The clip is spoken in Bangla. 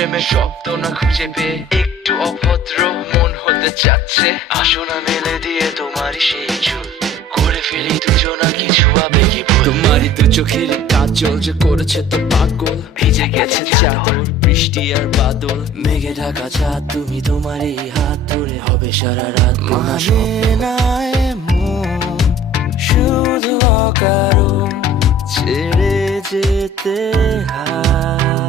প্রেমের শব্দ না খুঁজে পেয়ে একটু অভদ্র মন হতে চাচ্ছে। আসো না মেলে দিয়ে তোমারই সেই চুল, করে ফেলি দুজনা কিছু আবেগী ভুল। তোমারই দু চোখের কাজল যে করেছে তো পাগল, ভিজে গেছে চাদর বৃষ্টি আর বাদল, মেঘে ঢাকা চাঁদ তুমি তোমারই হাত ধরে হবে সারা রাত। মানে না এমন শুধু অকারণ ছেড়ে যেতে হয়।